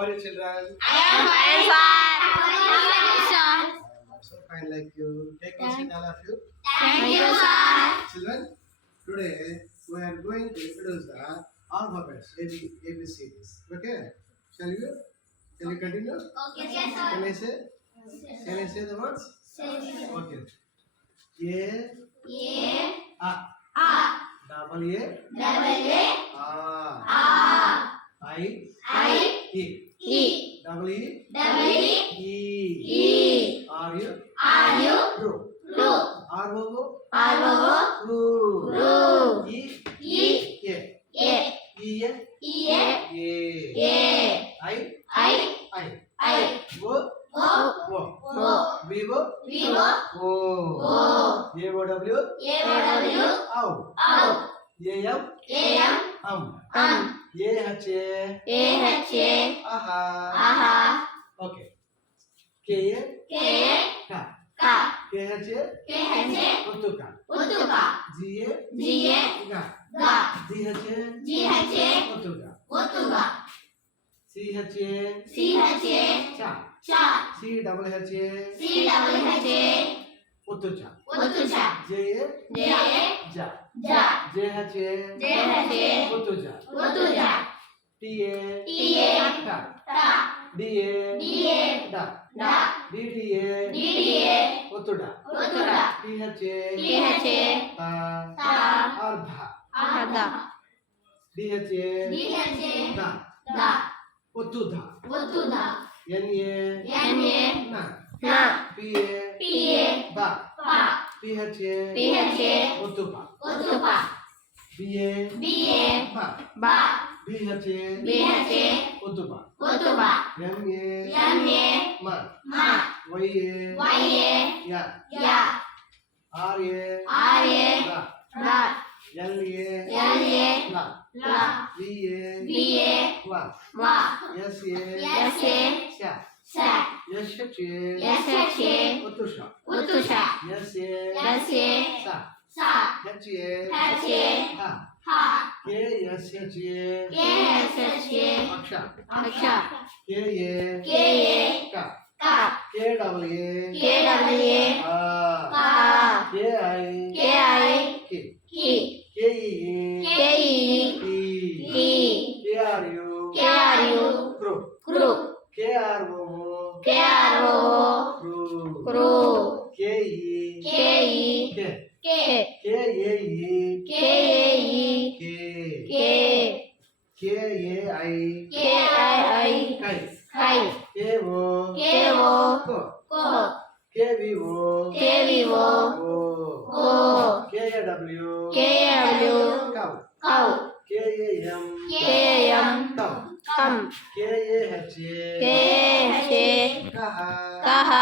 are you, children? I am fine, sir. So fine, like you. Take one seat, all of you. Thank you, sir. Children, today we are going to introduce the alphabets, ABCs. Okay? Shall you continue? Okay, sir. Can I say the words? Okay. A, double A, I, double E, are you, true, true, I, wo, vivo, AOW, ow, AM, AHA, aha. Okay. KA, ka, KHA, Uttuka, GA, ga, DHA, Uttuga, CHA, cha, CHHA, Uttucha, JA, ja, JHA, Uttuja, TA, ta, DA, da, DDA, Uttuda, THA, ta, ardha, DHA, da, Uttudha, NA, na, PA, ba, PHA, Uttupa, BA, ba, BHA, Uttupa, MA, ma, YA, ya, RA, ra, LA, la, VA, wa, SA, sha, SHA, Uttusha, SA, sa, HA, ha, KSHA, aksha, KA, ka, KWA, KI, ki, KEE, KRU, crew, KRO, crew, KE, KAI, kai, KO, ko, KVO, KW, cow, KAM, come, KAHA, kaha.